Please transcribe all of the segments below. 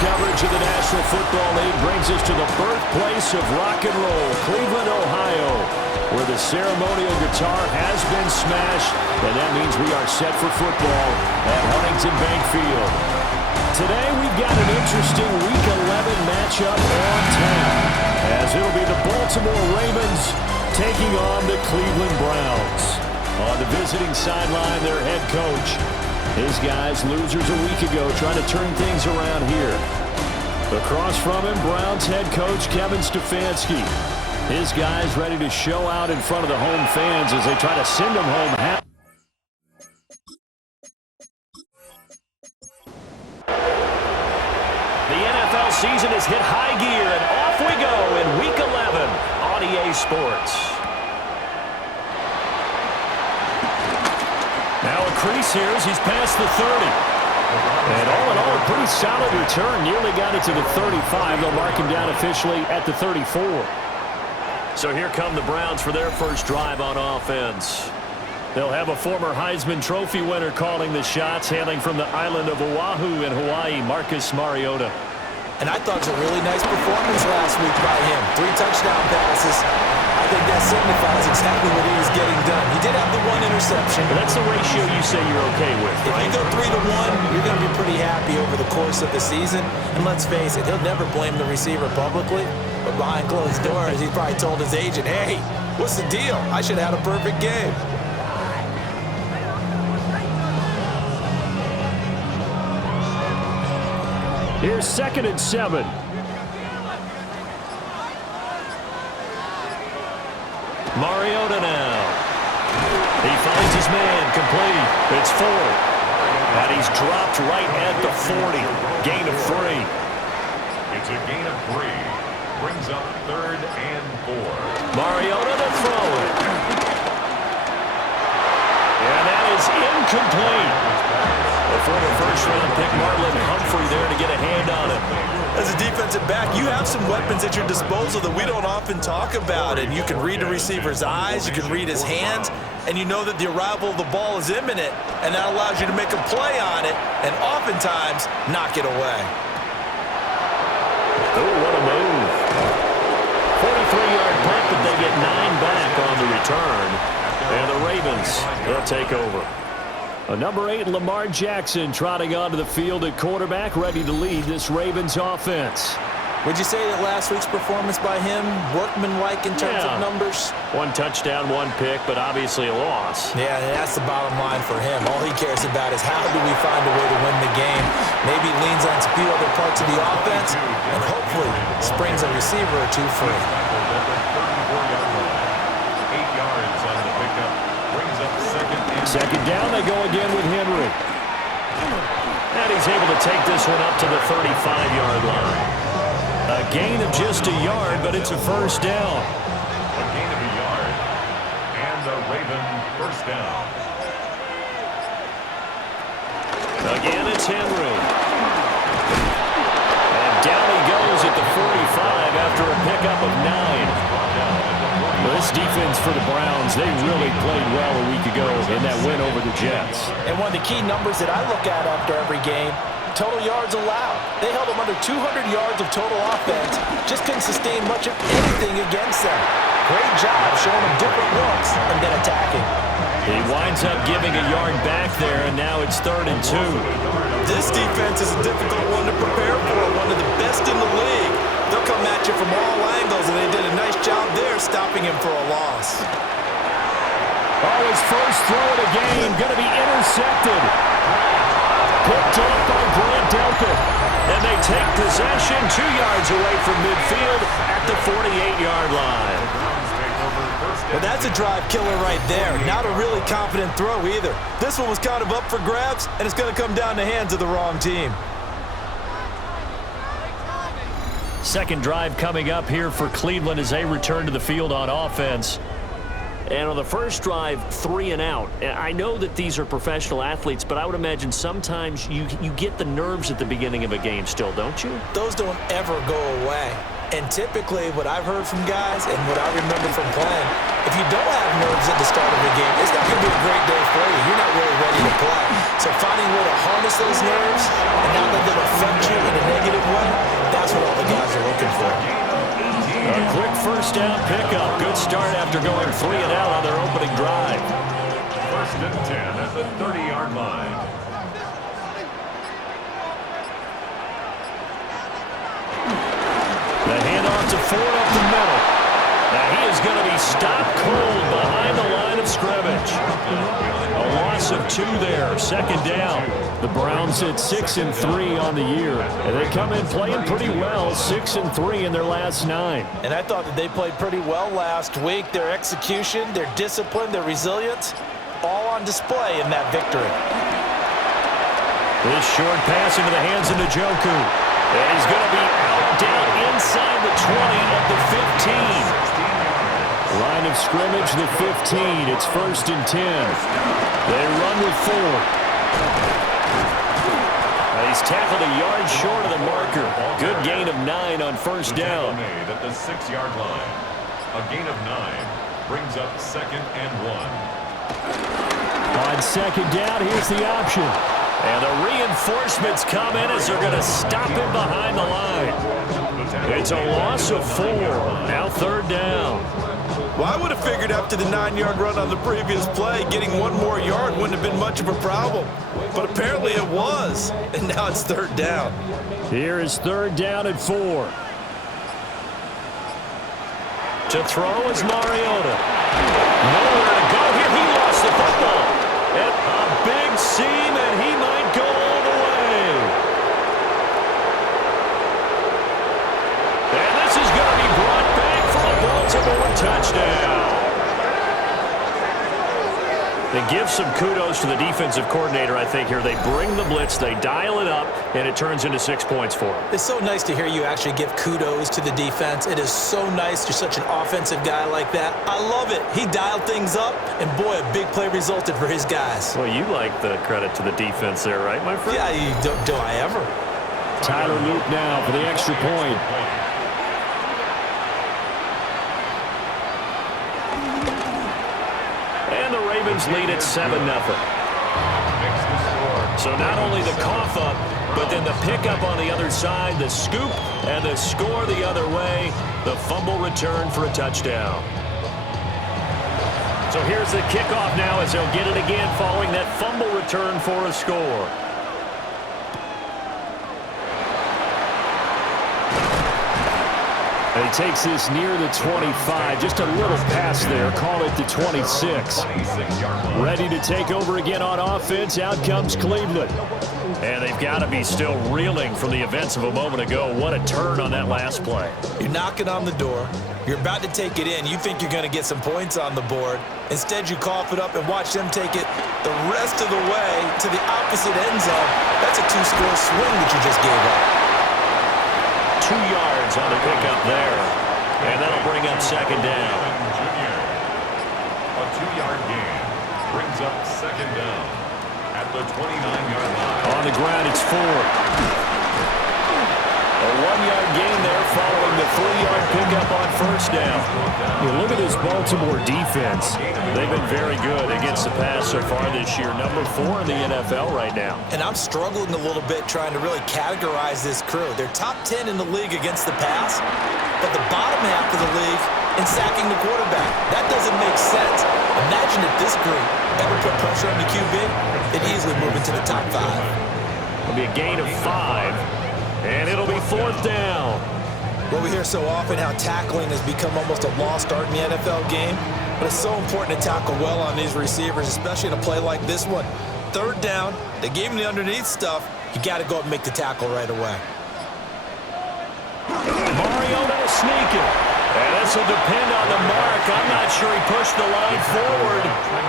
coverage of the National Football League brings us to the birthplace of rock and roll, Cleveland, Ohio, where the ceremonial guitar has been smashed, and that means we are set for football at Huntington Bank Field. Today we've got an interesting Week 11 matchup on tap, as it'll be the Baltimore Ravens taking on the Cleveland Browns. On the visiting sideline, their head coach. His guys, losers a week ago, trying to turn things around here. Across from him, Browns head coach Kevin Stefanski. His guys ready to show out in front of the home fans as they try to send them home. The NFL season has hit high gear, and off we go in Week 11 on EA Sports. Now a crease here as he's past the 30. And all in all, a pretty solid return. Nearly got it to the 35. They'll mark him down officially at the 34. So here come the Browns for their first drive on offense. They'll have a former Heisman Trophy winner calling the shots, hailing from the island of Oahu in Hawaii, Marcus Mariota. And I thought it was a really nice performance last week by him. 3 touchdown passes. I think that signifies exactly what he was getting done. He did have the 1 interception. But that's the ratio you say you're okay with, right? If you go 3-1, you're going to be pretty happy over the course of the season. And let's face it, he'll never blame the receiver publicly. But behind closed doors, he probably told his agent, hey, what's the deal? I should have had a perfect game. Here's 2nd and 7. Mariota now. He finds his man, complete. It's 4. And he's dropped right at the 40. Gain of 3. It's a gain of 3. Brings up 3rd and 4. Mariota to throw it. And that is incomplete. The former first-round pick Marlon Humphrey there to get a hand on it. As a defensive back, you have some weapons at your disposal that we don't often talk about. And you can read the receiver's eyes, you can read his hands, and you know that the arrival of the ball is imminent, and that allows you to make a play on it and oftentimes knock it away. Oh, what a move. 43-yard punt, but they get 9 back on the return. And the Ravens, they'll take over. Number 8, Lamar Jackson, trotting onto the field at quarterback, ready to lead this Ravens offense. Would you say that last week's performance by him, workmanlike in terms of numbers? 1 touchdown, 1 pick, but obviously a loss. Yeah, that's the bottom line for him. All he cares about is how do we find a way to win the game. Maybe leans on a few other parts of the offense, and hopefully springs a receiver or 2 free. 8 yards on the pickup. Brings up 2nd down, they go again with Henry. And he's able to take this one up to the 35-yard line. A gain of just a yard, but it's a first down. A gain of a yard. And the Raven first down. Again, it's Henry. And down he goes at the 45 after a pickup of 9. This defense for the Browns, they really played well a week ago in that win over the Jets. And one of the key numbers that I look at after every game, total yards allowed. They held them under 200 yards of total offense. Just couldn't sustain much of anything against them. Great job showing them different looks and then attacking. He winds up giving a yard back there, and now it's 3rd and 2. This defense is a difficult one to prepare for, one of the best in the league. They'll come at you from all angles, and they did a nice job there stopping him for a loss. Oh, his first throw of the game, going to be intercepted. Picked up by Grant Delpit. And they take possession 2 yards away from midfield at the 48-yard line. Well, that's a drive killer right there. Not a really confident throw either. This one was kind of up for grabs, and it's going to come down the hands of the wrong team. Second drive coming up here for Cleveland as they return to the field on offense. And on the first drive, 3 and out. I know that these are professional athletes, but I would imagine sometimes you get the nerves at the beginning of a game still, don't you? Those don't ever go away. And typically what I've heard from guys and what I remember from playing, if you don't have nerves at the start of the game, it's not going to be a great day for you. You're not really ready to play. So finding a way to harness those nerves and not let them affect you in a negative way, that's what all the guys are looking for. A quick first down pickup. Good start after going 3 and out on their opening drive. First and 10 at the 30-yard line. The handoff to Ford up the middle. Now he is going to be stopped cold behind the line of scrimmage. A loss of 2 there, second down. The Browns at 6-3 on the year, and they come in playing pretty well, 6-3 in their last 9. And I thought that they played pretty well last week. Their execution, their discipline, their resilience, all on display in that victory. This short pass into the hands of Njoku. And he's going to be out down inside the 20 at the 15. Line of scrimmage, the 15. It's first and 10. They run with 4. He's tackled a yard short of the marker. Good gain of 9 on first down. Made at the 6-yard line. A gain of 9 brings up second and 1. On second down, here's the option. And the reinforcements come in as they're going to stop him behind the line. It's a loss of 4. Now third down. Well, I would have figured after the 9-yard run on the previous play, getting 1 more yard wouldn't have been much of a problem. But apparently it was, and now it's third down. Here is third down at 4. To throw is Mariota. Nowhere to go here. He lost the football. And a big seam, and he might go all the way. And this is going to be brought back for a Baltimore touchdown. They give some kudos to the defensive coordinator, I think, here. They bring the blitz, they dial it up, and it turns into 6 points for them. It's so nice to hear you actually give kudos to the defense. It is so nice. You're such an offensive guy like that. I love it. He dialed things up, and boy, a big play resulted for his guys. Well, you like the credit to the defense there, right, my friend? Yeah, do I ever? Tyler Loop now for the extra point. And the Ravens lead at 7-0. So not only the cough up, but then the pickup on the other side, the scoop, and the score the other way, the fumble return for a touchdown. So here's the kickoff now as they'll get it again following that fumble return for a score. And he takes this near the 25. Just a little pass there. Call it the 26. Ready to take over again on offense. Out comes Cleveland. And they've got to be still reeling from the events of a moment ago. What a turn on that last play. You're knocking on the door. You're about to take it in. You think you're going to get some points on the board. Instead, you cough it up and watch them take it the rest of the way to the opposite end zone. That's a 2-score swing that you just gave up. 2 yards on the pickup there. And that'll bring up second down. A 2-yard gain brings up second down at the 29-yard line. On the ground, it's Ford. A 1-yard gain there following the 3-yard pickup on first down. You look at this Baltimore defense. They've been very good against the pass so far this year. Number 4 in the NFL right now. And I'm struggling a little bit trying to really categorize this crew. They're top 10 in the league against the pass, but the bottom half of the league in sacking the quarterback. That doesn't make sense. Imagine if this group ever put pressure on the QB, it'd easily move into the top 5. It'll be a gain of 5. And it'll be fourth down. Well, we hear so often how tackling has become almost a lost art in the NFL game, but it's so important to tackle well on these receivers, especially in a play like this one. Third down, they gave him the underneath stuff. You got to go up and make the tackle right away. Mariota to sneak it. And this will depend on the mark. I'm not sure he pushed the line forward.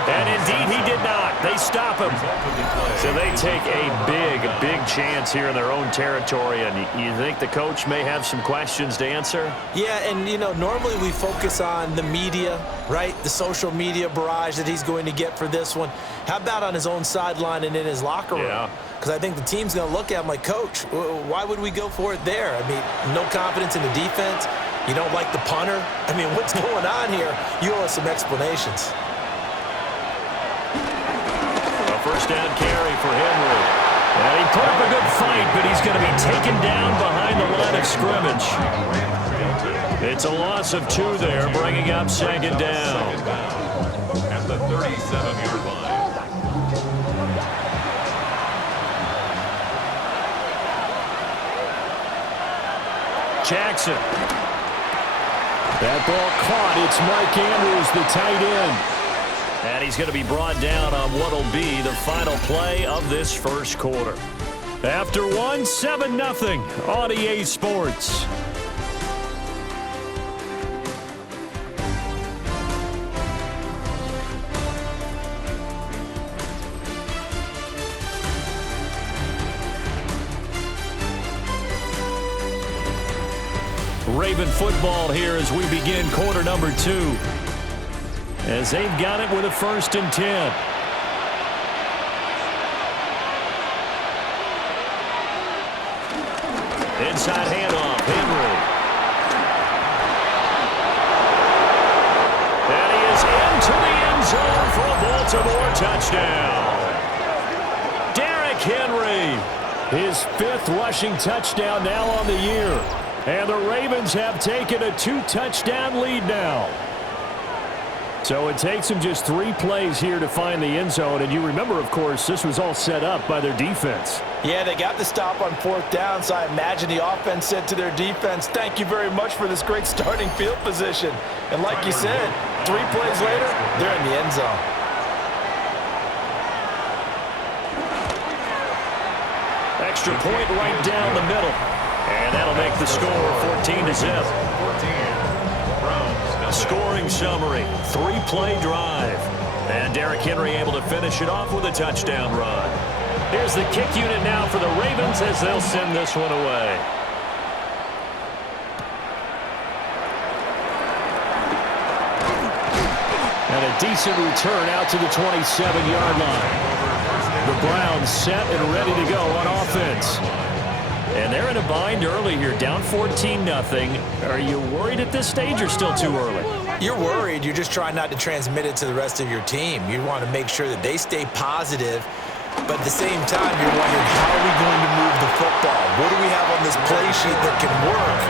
And indeed, he did not. They stop him. So they take a big chance here in their own territory. And you think the coach may have some questions to answer? Yeah, and, you know, normally we focus on the media, right? The social media barrage that he's going to get for this one. How about on his own sideline and in his locker room? Yeah. Because I think the team's going to look at him like, Coach, why would we go for it there? I mean, no confidence in the defense. You don't like the punter? I mean, what's going on here? You owe us some explanations. A first down carry for Henry. And he put up a good fight, but he's going to be taken down behind the line of scrimmage. It's a loss of 2 there, bringing up second down. At the 37-yard line. Jackson. That ball caught. It's Mike Andrews, the tight end. And he's going to be brought down on what will be the final play of this first quarter. After 7-0 on EA Sports. Raven football here as we begin quarter number 2. As they've got it with a 1st and 10. Inside handoff, Henry. And he is into the end zone for a Baltimore touchdown. Derrick Henry, his 5th rushing touchdown now on the year. And the Ravens have taken a 2-touchdown lead now. So it takes them just 3 plays here to find the end zone. And you remember, of course, this was all set up by their defense. Yeah, they got the stop on 4th down, so I imagine the offense said to their defense, thank you very much for this great starting field position. And like you said, 3 plays later, they're in the end zone. Extra point right down the middle. And that'll make the score 14-0. Scoring summary, 3-play drive. And Derrick Henry able to finish it off with a touchdown run. Here's the kick unit now for the Ravens as they'll send this one away. And a decent return out to the 27-yard line. The Browns set and ready to go on offense. And they're in a bind early here, down 14-0. Are you worried at this stage or still too early? You're worried. You're just trying not to transmit it to the rest of your team. You want to make sure that they stay positive, but at the same time, you're wondering, how are we going to move the football? What do we have on this play sheet that can work?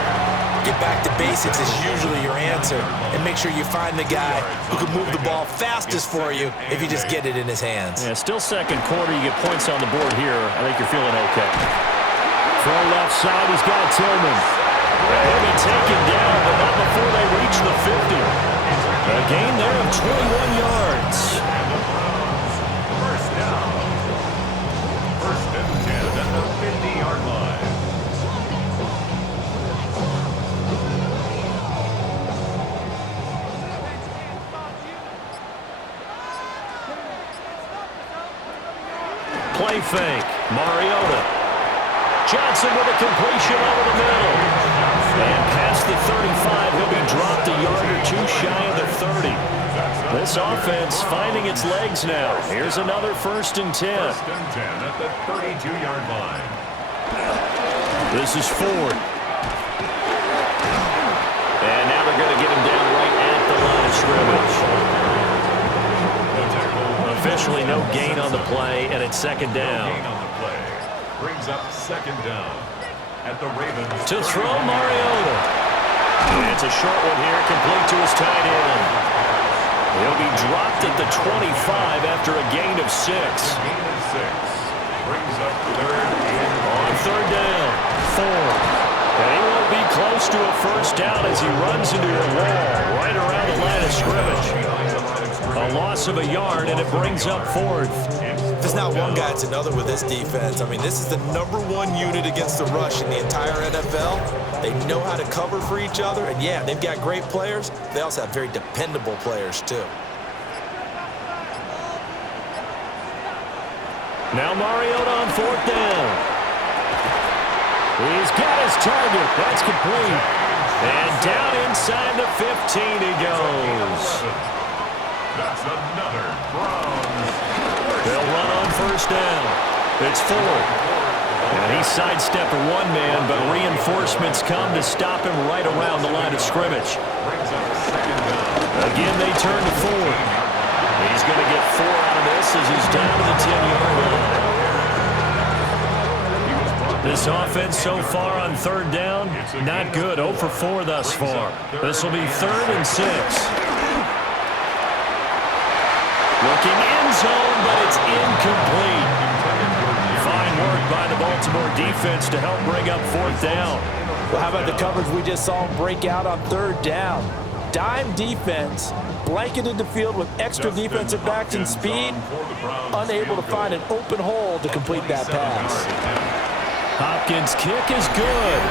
Get back to basics is usually your answer, and make sure you find the guy who can move the ball fastest for you if you just get it in his hands. Yeah, still second quarter. You get points on the board here. I think you're feeling okay. Throw left side, he's got Tillman. He'll be taken down, but not before they reach the 50. A gain there of 21 yards. First down. 1st and 10 at the 50-yard line. Play fake, Mariota. Johnson with a completion over the middle. And past the 35, he'll be dropped a yard or 2 shy of the 30. This offense finding its legs now. Here's another 1st and 10. 1st and 10 at the 32-yard line. This is Ford. And now they're going to get him down right at the line of scrimmage. Officially no gain on the play, and it's 2nd down. Brings up 2nd down at the Ravens. To throw Mariota. And it's a short one here, complete to his tight end. He'll be dropped at the 25 after a gain of 6. Gain of 6. Brings up 3rd and on 3rd down, Ford. And he won't be close to a 1st down as he runs into a wall right around the line of scrimmage. A loss of a yard, and it brings up 4th. There's not one guy, it's another with this defense. I mean, this is the #1 unit against the rush in the entire NFL. They know how to cover for each other, and yeah, they've got great players. They also have very dependable players, too. Now Mariota on 4th down. He's got his target. That's complete. And down inside the 15 he goes. That's another Browns. They'll run on 1st down. It's Ford. And he sidestepped one man, but reinforcements come to stop him right around the line of scrimmage. Brings up 2nd down. Again, they turn to Ford. He's going to get 4 out of this as he's down to the 10-yard line. This offense so far on third down, not good. 0 for 4 thus far. This will be 3rd and 6. Looking end zone, but it's incomplete. Fine work by the Baltimore defense to help bring up 4th down. Well, how about the coverage we just saw break out on 3rd down? Dime defense, blanketed the field with extra defensive backs and speed, unable to find an open hole to complete that pass. Hopkins' kick is good.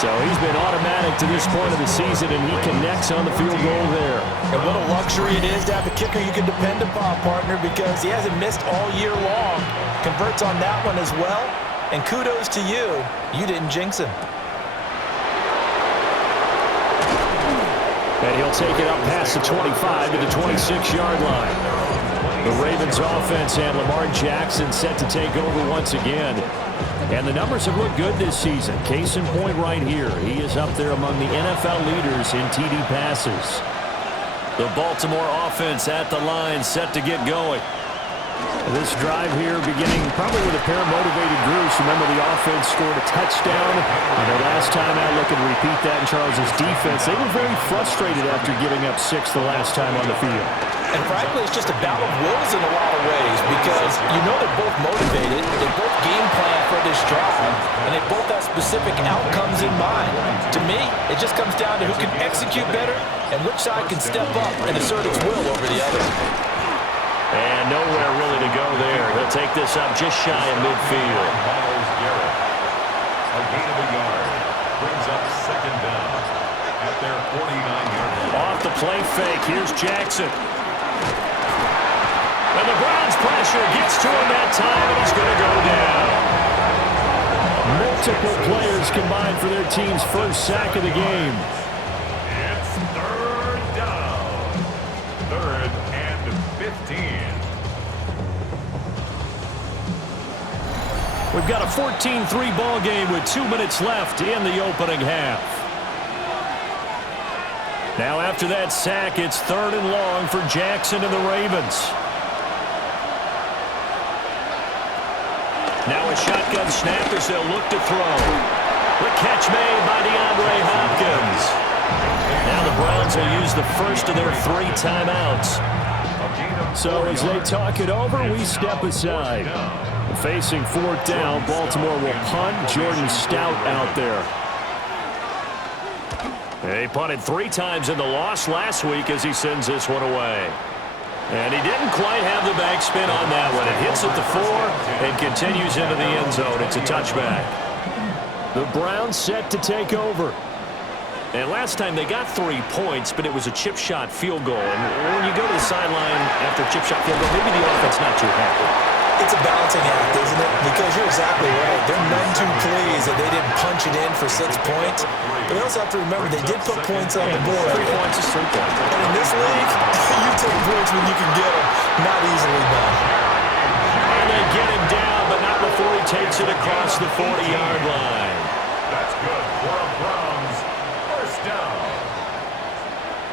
So he's been automatic to this point of the season, and he connects on the field goal there. And what a luxury it is to have a kicker you can depend upon, partner, because he hasn't missed all year long. Converts on that one as well. And kudos to you. You didn't jinx him. And he'll take it up past the 25 to the 26-yard line. The Ravens offense and Lamar Jackson set to take over once again. And the numbers have looked good this season. Case in point right here. He is up there among the NFL leaders in TD passes. The Baltimore offense at the line, set to get going. This drive here beginning probably with a pair of motivated groups. Remember, the offense scored a touchdown. And their last time out, looking to repeat that in Charles' defense. They were very frustrated after giving up 6 the last time on the field. And frankly, it's just a battle of wills in a lot of ways because you know they're both motivated, they both game plan for this drive, and they both have specific outcomes in mind. To me, it just comes down to who can execute better and which side can step up and assert its will over the other. And nowhere really to go there. He'll take this up just shy of midfield. A gain of a yard. Brings up 2nd down at their 49-yard line. Off the play fake, here's Jackson. And the Browns pressure gets to him that time, and he's going to go down. Multiple players combined for their team's first sack of the game. It's 3rd down. 3rd and 15. We've got a 14-3 ball game with 2 minutes left in the opening half. Now after that sack, it's 3rd and long for Jackson and the Ravens. Now a shotgun snap as they'll look to throw. The catch made by DeAndre Hopkins. Now the Browns will use the first of their 3 timeouts. So as they talk it over, we step aside. Facing 4th down, Baltimore will punt. Jordan Stout out there. He punted 3 times in the loss last week as he sends this one away. And he didn't quite have the backspin on that one. It hits at the 4 and continues into the end zone. It's a touchback. The Browns set to take over. And last time they got 3 points, but it was a chip shot field goal. And when you go to the sideline after a chip shot field goal, maybe the offense not too happy. It's a balancing act, isn't it? Because you're exactly right. They're none too pleased that they didn't punch it in for 6 points. But they also have to remember they did put points on the board. 3 points is 3 points. And in this league, you take points when you can get them. Not easily done. And they get him down, but not before he takes it across the 40-yard line. That's good for a Browns 1st down.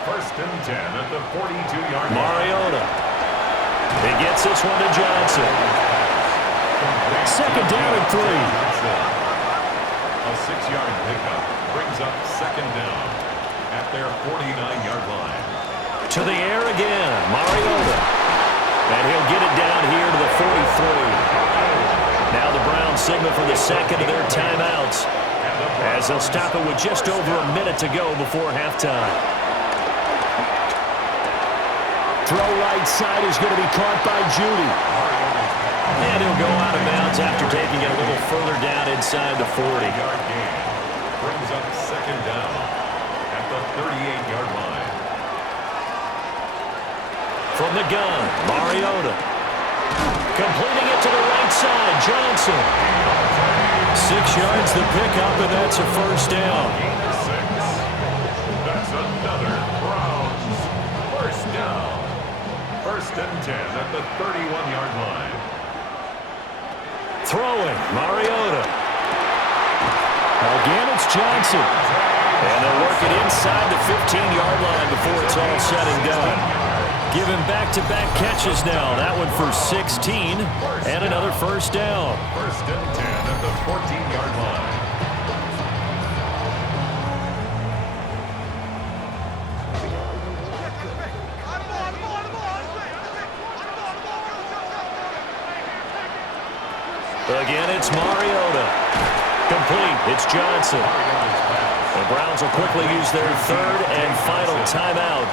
1st and 10 at the 42-yard line. Mariota. He gets this one to Johnson. 2nd down and 3. A 6-yard pickup brings up 2nd down at their 49-yard line. To the air again, Mariota. And he'll get it down here to the 43. Now the Browns signal for the 2nd of their timeouts as they'll stop it with just over a minute to go before halftime. Throw right side is going to be caught by Judy. And he'll go out of bounds after taking it a little further down inside the 40. Yard gain brings up 2nd down at the 38-yard line. From the gun, Mariota. Completing it to the right side, Johnson. 6 yards the pickup, and that's a 1st down. That's another Browns 1st down. 1st and 10 at the 31-yard line. Throwing, Mariota. Again, it's Johnson. And they'll work it inside the 15-yard line before it's all said and done. give him back-to-back catches now. That one for 16 and another first down. First and 10 at the 14-yard line. Again, it's Mariota. Complete. It's Johnson. The Browns will quickly use their third and final timeout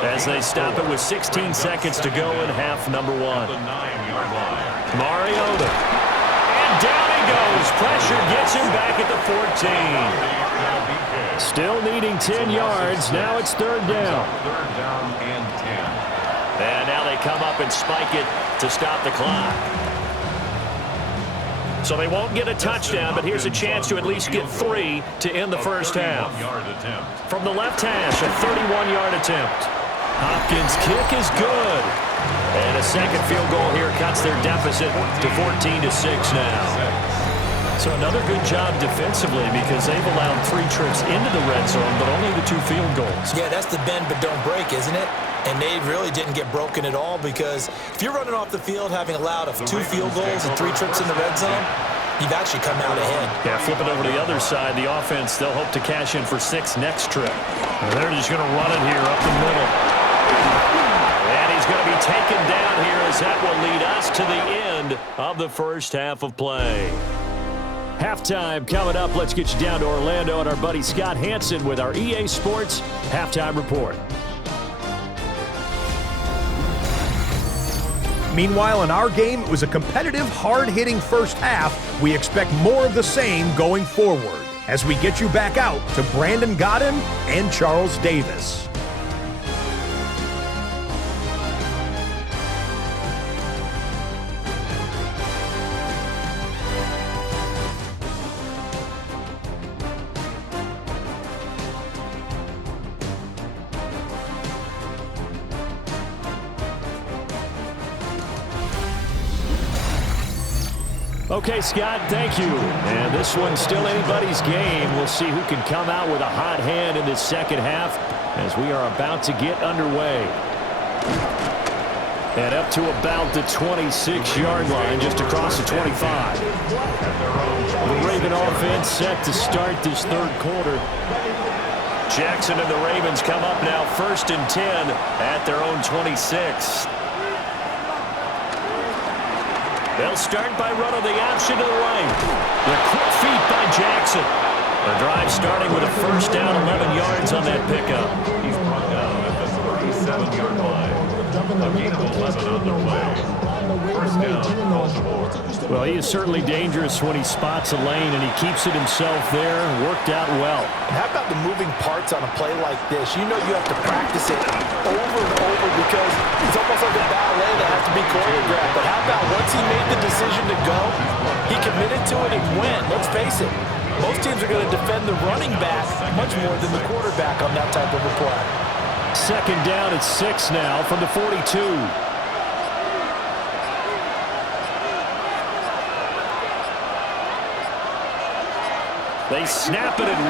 as they stop it with 16 seconds to go in half number one. The 9-yard line. Mariota. And down he goes. Pressure gets him back at the 14. Still needing 10 yards. Now it's third down. Third down and 10. And now they come up and spike it to stop the clock. So they won't get a touchdown, but here's a chance to at least get 3 to end the first half. From the left hash, a 31-yard attempt. Hopkins' kick is good. And a second field goal here cuts their deficit to 14-6 now. So another good job defensively because they've allowed 3 trips into the red zone, but only the 2 field goals. Yeah, that's the bend but don't break, isn't it? And they really didn't get broken at all because if you're running off the field having allowed 2 field goals and 3 trips in the red zone, you've actually come out ahead. Yeah, flip it over to the other side. The offense, they'll hope to cash in for 6 next trip. And they're just going to run it here up the middle. And he's going to be taken down here as that will lead us to the end of the first half of play. Halftime coming up. Let's get you down to Orlando and our buddy Scott Hansen with our EA Sports Halftime Report. Meanwhile, in our game, it was a competitive, hard-hitting first half. We expect more of the same going forward as we get you back out to Brandon Godden and Charles Davis. Okay, Scott, thank you. And this one's still anybody's game. We'll see who can come out with a hot hand in this second half as we are about to get underway. And up to about the 26-yard line, just across the 25. The Raven offense set to start this third quarter. Jackson and the Ravens come up now first and 10 at their own 26. They'll start by running the option to the right. The quick feet by Jackson. The drive starting with a first down, 11 yards on that pickup. He's brought down at the 37-yard line. A gain of 11 on the play. First down, Baltimore. Well, he is certainly dangerous when he spots a lane, and he keeps it himself there. Worked out well. And how about the moving parts on a play like this? You know you have to practice it over and over because it's almost like a ballet that has to be choreographed. But how about once he made the decision to go, he committed to it and went. Let's face it, most teams are going to defend the running back much more than the quarterback on that type of a play. Second down at 6 now from the 42. They snap it at 1.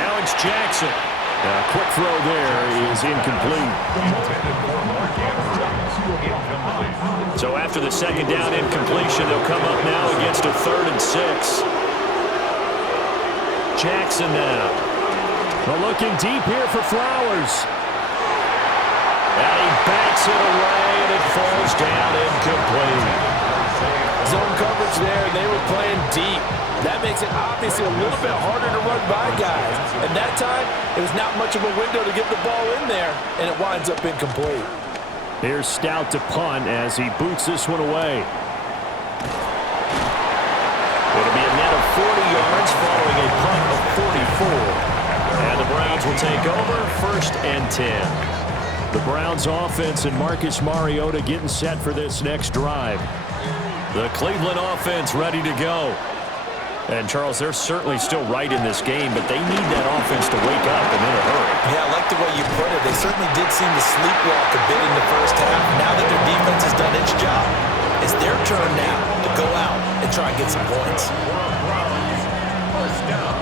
Now it's Jackson. A quick throw there is incomplete. So after the second down incompletion, they'll come up now against a 3rd and 6. Jackson now. Well, looking deep here for Flowers. And he bats it away, and it falls down incomplete. Zone coverage there, and they were playing deep. That makes it obviously a little bit harder to run by guys. And that time, it was not much of a window to get the ball in there, and it winds up incomplete. Here's Stout to punt as he boots this one away. It'll be a net of 40 yards following a punt of 44. And the Browns will take over, 1st and 10. The Browns offense and Marcus Mariota getting set for this next drive. The Cleveland offense ready to go. And, Charles, they're certainly still right in this game, but they need that offense to wake up and in a hurry. Yeah, I like the way you put it. They certainly did seem to sleepwalk a bit in the first half. Now that their defense has done its job, it's their turn now to go out and try and get some points. First down.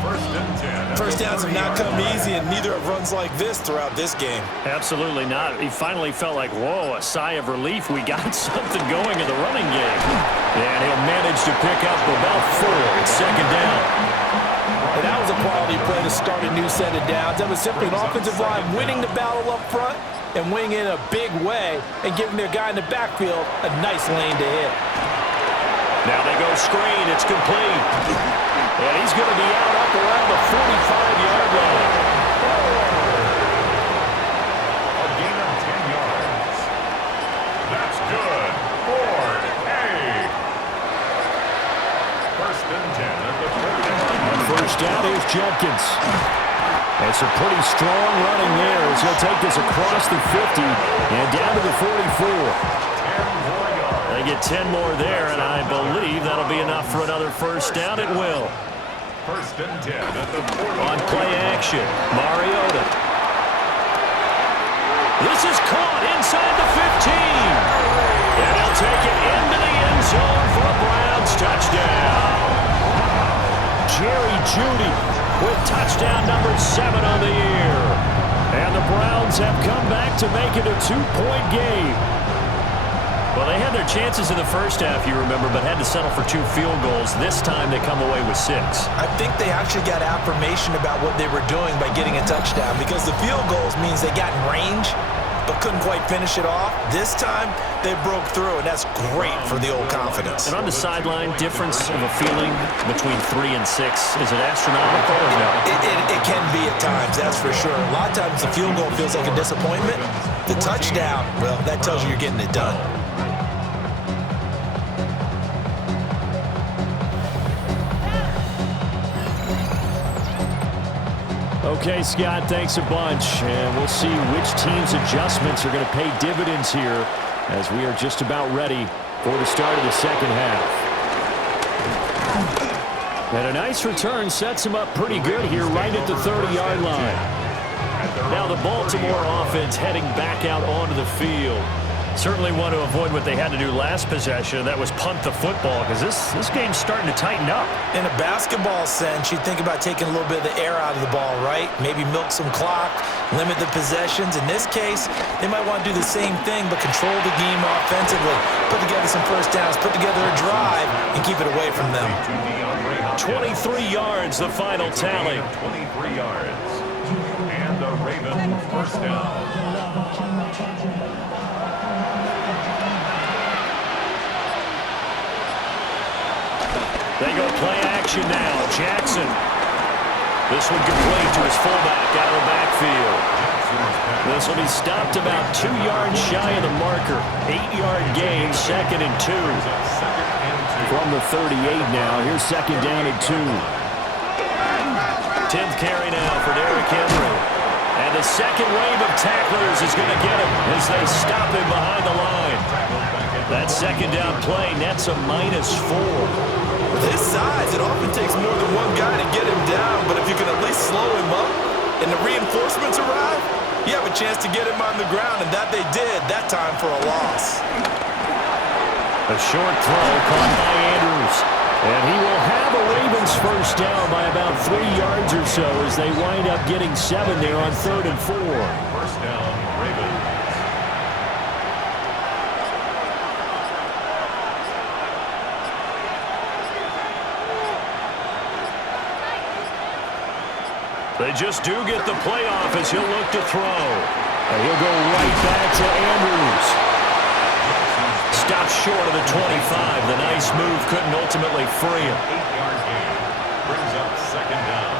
First and 10. First downs have not come easy, and neither have runs like this throughout this game. Absolutely not. He finally felt like, whoa, a sigh of relief. We got something going in the running game. And he'll manage to pick up about 4. It's second down. And that was a quality play to start a new set of downs. That was simply an offensive line winning the battle up front and winning in a big way and giving their guy in the backfield a nice lane to hit. Now they go screen. It's complete. And he's going to be out up around the 45-yard line. A gain of 10 yards. That's good. Ford, A. First and 10 at the 40. On first down, here's Jenkins. It's a pretty strong running there as he'll take this across the 50 and down to the 44. 10 more yards. They get 10 more there, and I believe that'll be enough for another first down. It will. First and 10 at the 40. On play action, Mariota. This is caught inside the 15. And he'll take it into the end zone for a Browns touchdown. Jerry Jeudy with touchdown number 7 on the year. And the Browns have come back to make it a 2-point game. Well, they had their chances in the first half, you remember, but had to settle for 2 field goals. This time they come away with 6. I think they actually got affirmation about what they were doing by getting a touchdown, because the field goals means they got in range but couldn't quite finish it off. This time they broke through, and that's great for the old confidence. And on the sideline, difference of a feeling between 3 and 6, is it astronomical or no? It can be at times, that's for sure. A lot of times the field goal feels like a disappointment. The touchdown, well, that tells you you're getting it done. Okay, Scott, thanks a bunch. And we'll see which team's adjustments are going to pay dividends here as we are just about ready for the start of the second half. And a nice return sets him up pretty good here right at the 30-yard line. Now the Baltimore offense heading back out onto the field. Certainly want to avoid what they had to do last possession. That was punt the football, because this game's starting to tighten up. In a basketball sense, you think about taking a little bit of the air out of the ball, right? Maybe milk some clock, limit the possessions. In this case, they might want to do the same thing, but control the game offensively. Put together some first downs, put together a drive, and keep it away from them. 23 yards, the final tally. 23 yards. And the Ravens first down. They go play action now. Jackson. This one complete to his fullback out of the backfield. This will be stopped about 2 yards shy of the marker. 8-yard gain, 2nd and 2. From the 38 now. Here's 2nd down and 2. 10th carry now for Derrick Henry. And the second wave of tacklers is going to get him as they stop him behind the line. That second down play nets a -4. With his size, it often takes more than one guy to get him down, but if you can at least slow him up and the reinforcements arrive, you have a chance to get him on the ground, and that they did, that time for a loss. A short throw caught by Andrews. And he will have a Ravens first down by about 3 yards or so as they wind up getting 7 there on 3rd and 4. First down, Ravens. They just do get the playoff as he'll look to throw. And he'll go right back to Andrews. Stopped short of the 25. The nice move couldn't ultimately free him. 8-yard gain. Brings up 2nd down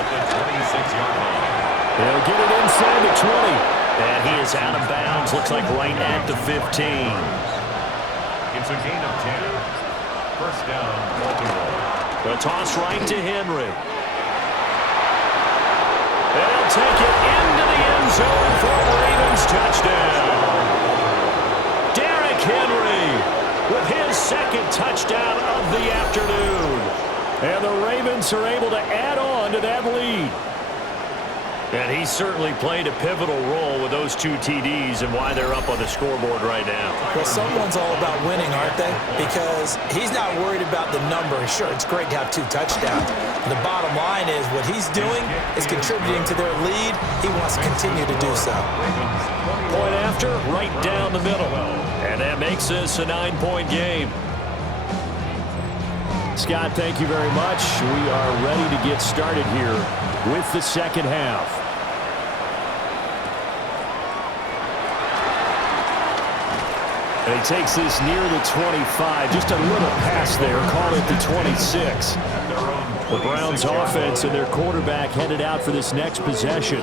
at the 26-yard line. He'll get it inside the 20. And he is out of bounds. Looks like right at the 15. It's a gain of 10. First down, Baltimore. The toss right to Henry. They'll take it into the end zone for a Ravens touchdown. Derrick Henry with his 2nd touchdown of the afternoon. And the Ravens are able to add on to that lead. And he certainly played a pivotal role with those 2 TDs and why they're up on the scoreboard right now. Well, someone's all about winning, aren't they? Because he's not worried about the number. Sure, it's great to have 2 touchdowns. The bottom line is what he's doing is contributing to their lead. He wants to continue to do so. Point after, right down the middle. And that makes this a 9-point game. Scott, thank you very much. We are ready to get started here with the second half. And he takes this near the 25. Just a little pass there. Call it the 26. The Browns offense and their quarterback headed out for this next possession.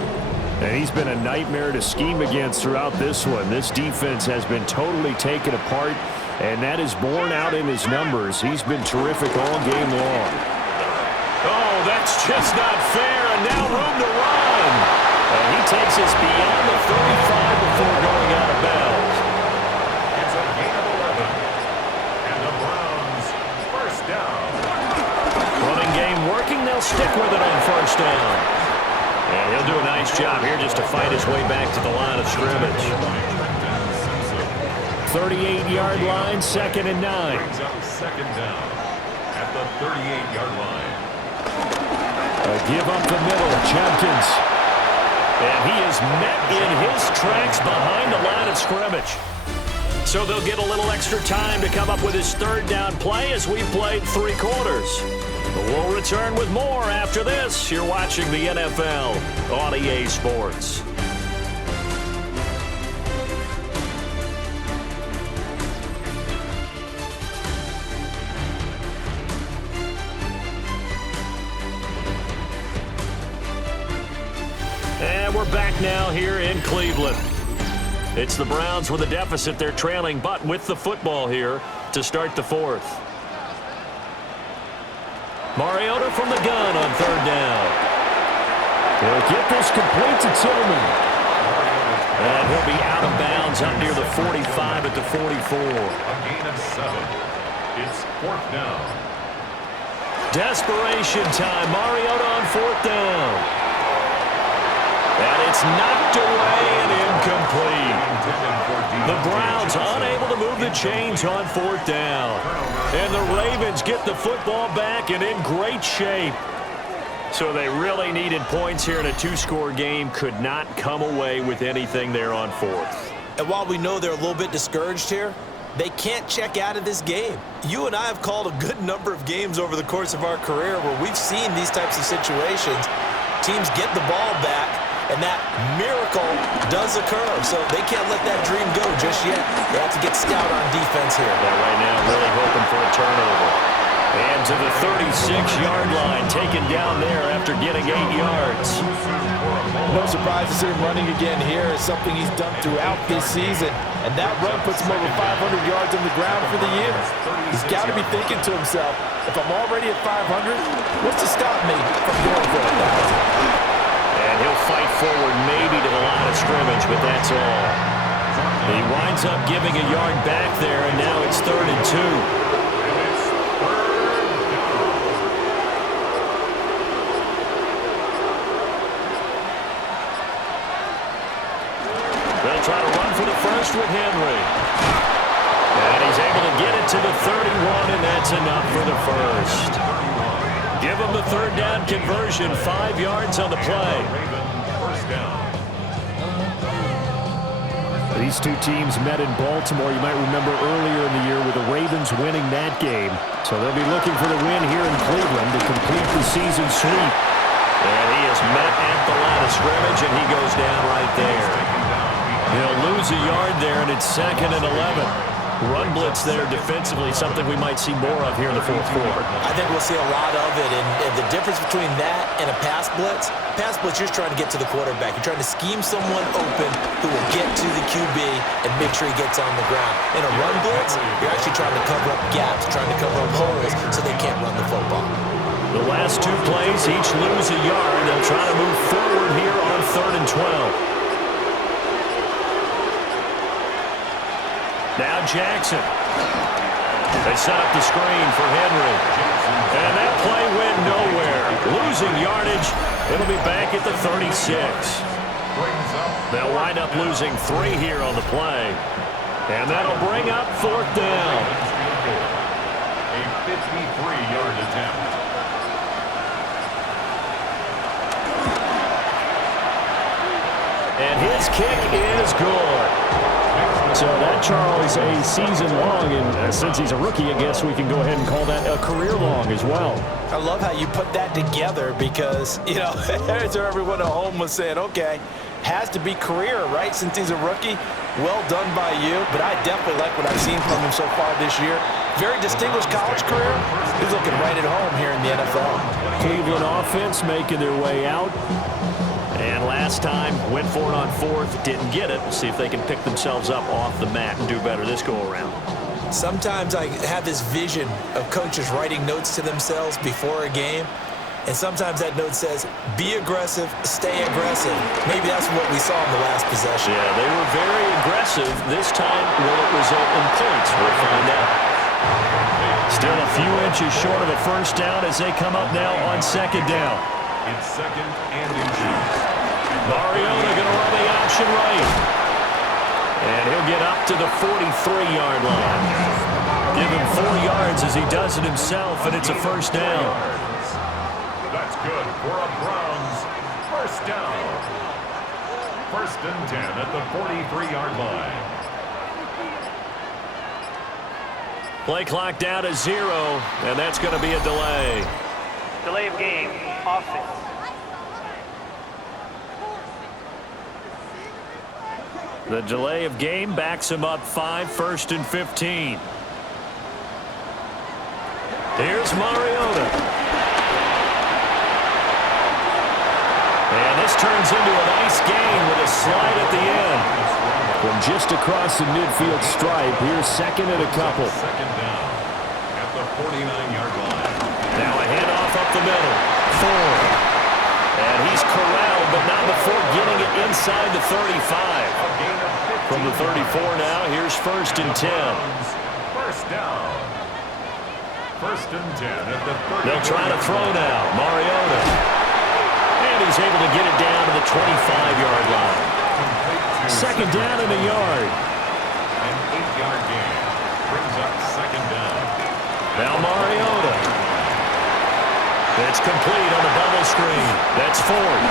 And he's been a nightmare to scheme against throughout this one. This defense has been totally taken apart, and that is borne out in his numbers. He's been terrific all game long. Oh, that's just not fair, and now room to run. And he takes us beyond the 35 before going out of bounds. It's a gain of 11. And the Browns, first down. Running game working. They'll stick with it on first down. And he'll do a nice job here just to fight his way back to the line of scrimmage. 38-yard line, 2nd and 9. Brings up second down at the 38-yard line. A give up the middle, Jenkins. And he is met in his tracks behind the line of scrimmage. So they'll get a little extra time to come up with his 3rd down play as we played 3 quarters. We'll return with more after this. You're watching the NFL on EA Sports. And we're back now here in Cleveland. It's the Browns with a deficit. They're trailing, but with the football here to start the 4th. Mariota from the gun on 3rd down. He'll get this complete to Tillman. And he'll be out of bounds up near the 45 at the 44. A gain of 7. It's 4th down. Desperation time. Mariota on 4th down. And it's knocked away and incomplete. The Browns unable to move the chains on 4th down. And the Ravens get the football back and in great shape. So they really needed points here in a 2-score game. Could not come away with anything there on 4th. And while we know they're a little bit discouraged here, they can't check out of this game. You and I have called a good number of games over the course of our career where we've seen these types of situations. Teams get the ball back, and that miracle does occur. So they can't let that dream go just yet. They have to get stout on defense here. Yeah, right now really hoping for a turnover. And to the 36-yard line, taken down there after getting 8 yards. No surprise to see him running again here. It's something he's done throughout this season. And that run puts him over 500 yards on the ground for the year. He's got to be thinking to himself, if I'm already at 500, what's to stop me from going for 1,000? And he'll fight forward maybe to the line of scrimmage, but that's all. He winds up giving a yard back there, and now it's 3rd and 2. They'll try to run for the first with Henry. And he's able to get it to the 31, and that's enough for the first. Give him the 3rd down conversion, 5 yards on the play. These two teams met in Baltimore. You might remember earlier in the year with the Ravens winning that game. So they'll be looking for the win here in Cleveland to complete the season sweep. And he is met at the line of scrimmage, and he goes down right there. He'll lose a yard there, and it's 2nd and 11. Run blitz there defensively, something we might see more of here in the 4th quarter. I think we'll see a lot of it, and the difference between that and a pass blitz, you're just trying to get to the quarterback. You're trying to scheme someone open who will get to the QB and make sure he gets on the ground. In a run blitz, you're actually trying to cover up gaps, trying to cover up holes so they can't run the football. The last 2 plays, each lose a yard. They'll try to move forward here on 3rd and 12. Now Jackson. They set up the screen for Henry. And that play went nowhere. Losing yardage. It'll be back at the 36. They'll wind up losing 3 here on the play. And that'll bring up 4th down. A 53-yard attempt. And his kick is good. So that, Charles, a season long, and since he's a rookie, I guess we can go ahead and call that a career long as well. I love how you put that together because, you know, there's where everyone at home was saying, okay, has to be career, right, since he's a rookie. Well done by you, but I definitely like what I've seen from him so far this year. Very distinguished college career. He's looking right at home here in the NFL. Cleveland offense making their way out. And last time, went for it on 4th, didn't get it. We'll see if they can pick themselves up off the mat and do better this go-around. Sometimes I have this vision of coaches writing notes to themselves before a game, and sometimes that note says, be aggressive, stay aggressive. Maybe that's what we saw in the last possession. Yeah, they were very aggressive. This time, will it result in points? We'll find out. Still a few inches short of a first down as they come up now on 2nd down. It's 2nd and inches. Mariota going to run the option right. And he'll get up to the 43-yard line. Give him 4 yards as he does it himself, and it's a first down. That's good for a Browns first down. 1st and 10 at the 43-yard line. Play clock down to 0, and that's going to be a delay. Delay of game, offense. The delay of game backs him up 5, 1st and 15. Here's Mariota. And this turns into a nice gain with a slide at the end. From just across the midfield stripe, here's 2nd and a couple. 2nd down at the 49-yard line. Now a handoff up the middle. Ford. And he's corralled, but not before getting it inside the 35. From the 34 now, here's 1st and 10. First down. 1st and 10 at the 30. They'll try to throw now. Mariota. And he's able to get it down to the 25-yard line. 2nd down in a yard. An 8-yard gain brings up 2nd down. Now Mariota. It's complete on the bubble screen. That's Ford.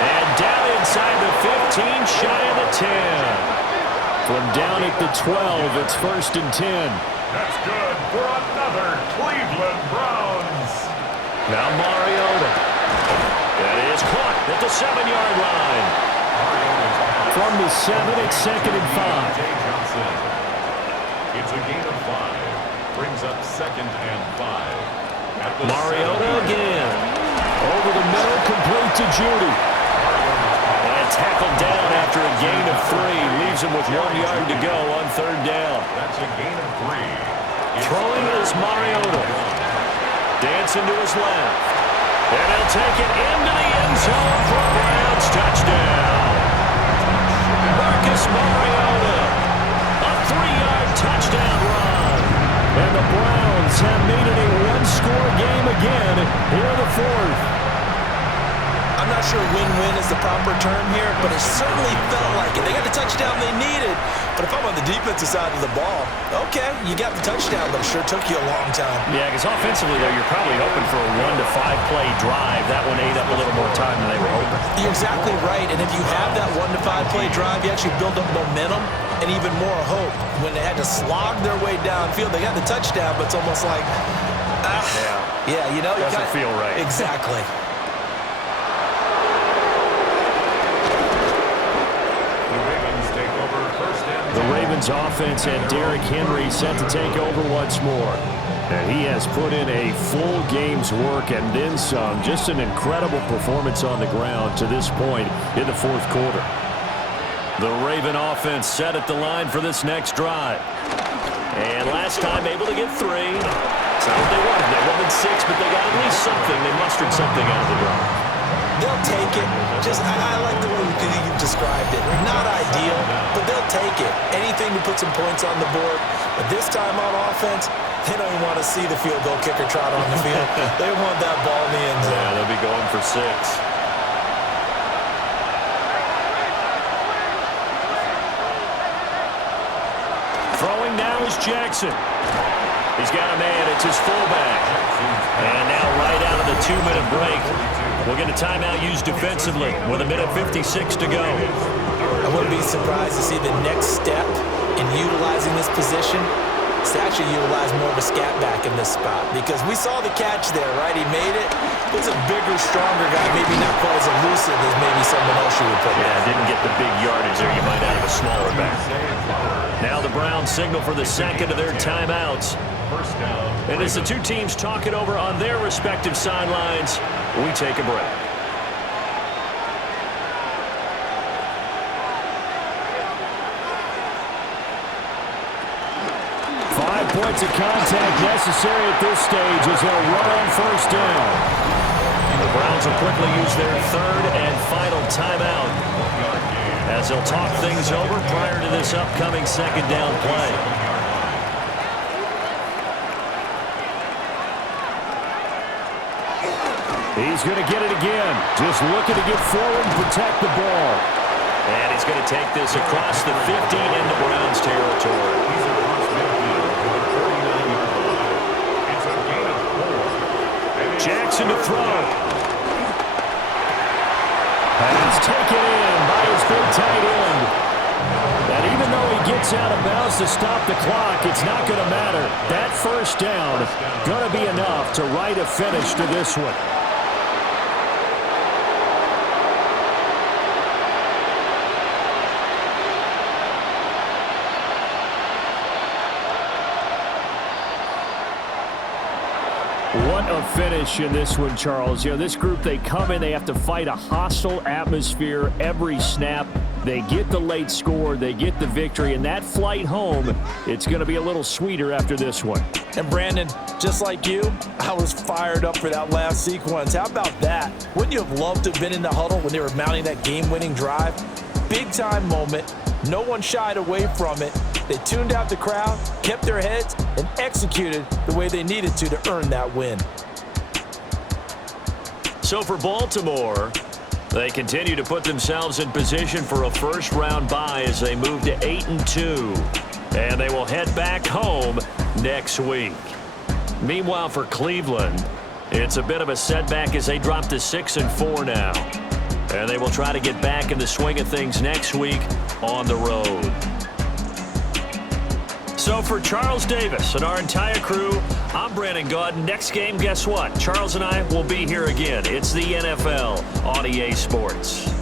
And down inside the 15, shy of the 10. From down at the 12, it's 1st and 10. That's good for another Cleveland Browns. Now Mariota. That is caught at the 7-yard line. From the 7, it's 2nd and 5. Johnson. It's a gain of 5. Brings up 2nd and 5. Mariota again. Over the middle, complete to Judy. And tackled down after a gain of 3. Leaves him with 1 yard to go on 3rd down. That's a gain of 3. Throwing is Mariota. Dancing to his left. And he'll take it into the end zone for a Browns touchdown. Marcus Mariota. A 3-yard touchdown run. And the Browns have made it a 1-score game again here in the 4th. I'm not sure win-win is the proper term here, but it certainly felt like it. They got the touchdown they needed, but if I'm on the defensive side of the ball, okay, you got the touchdown, but it sure took you a long time. Yeah, because offensively, though, you're probably hoping for a 1 to 5 play drive. That one ate up a little more time than they were hoping. You're exactly right, and if you have that 1 to 5 play drive, you actually build up momentum and even more hope. When they had to slog their way downfield, they got the touchdown, but it's almost like, yeah, you know. Doesn't feel right. Exactly. The Ravens offense and Derrick Henry set to take over once more. And he has put in a full game's work and then some. Just an incredible performance on the ground to this point in the 4th quarter. The Raven offense set at the line for this next drive. And last time able to get 3. It's not what they wanted. They wanted 6, but they got at least something. They mustered something out of the drive. They'll take it. I like the way you described it. Not ideal, but they'll take it. Anything to put some points on the board. But this time on offense, they don't even want to see the field goal kicker trot on the field. They want that ball in the end zone. Yeah, they'll be going for 6. Throwing now is Jackson. He's got a man. It's his fullback. And now right out of the 2-minute break, we'll get a timeout used defensively with 1:56 to go. I wouldn't be surprised to see the next step in utilizing this position is to actually utilize more of a scat back in this spot, because we saw the catch there, right? He made it. It's a bigger, stronger guy, maybe not quite as elusive as maybe someone else you would put there. Yeah, didn't get the big yardage there. You might have a smaller back. Now the Browns signal for the second of their timeouts. And as the two teams talk it over on their respective sidelines, we take a break. 5 points of contact necessary at this stage as they'll run on first down. The Browns will quickly use their third and final timeout as they'll talk things over prior to this upcoming second down play. He's going to get it again. Just looking to get forward and protect the ball. And he's going to take this across the 50 into Browns territory. Jackson to throw. Pass taken in by his big tight end. And even though he gets out of bounds to stop the clock, it's not going to matter. That first down going to be enough to write a finish to this one. What a finish in this one, Charles. You know, this group, they come in, they have to fight a hostile atmosphere every snap. They get the late score, they get the victory, and that flight home, it's going to be a little sweeter after this one. And Brandon, just like you, I was fired up for that last sequence. How about that? Wouldn't you have loved to have been in the huddle when they were mounting that game-winning drive? Big-time moment. No one shied away from it. They tuned out the crowd, kept their heads, and executed the way they needed to earn that win. So for Baltimore, they continue to put themselves in position for a first-round bye as they move to 8-2. And they will head back home next week. Meanwhile, for Cleveland, it's a bit of a setback as they drop to 6-4 now. And they will try to get back in the swing of things next week on the road. So for Charles Davis and our entire crew, I'm Brandon Gaudin. Next game, guess what? Charles and I will be here again. It's the NFL on EA Sports.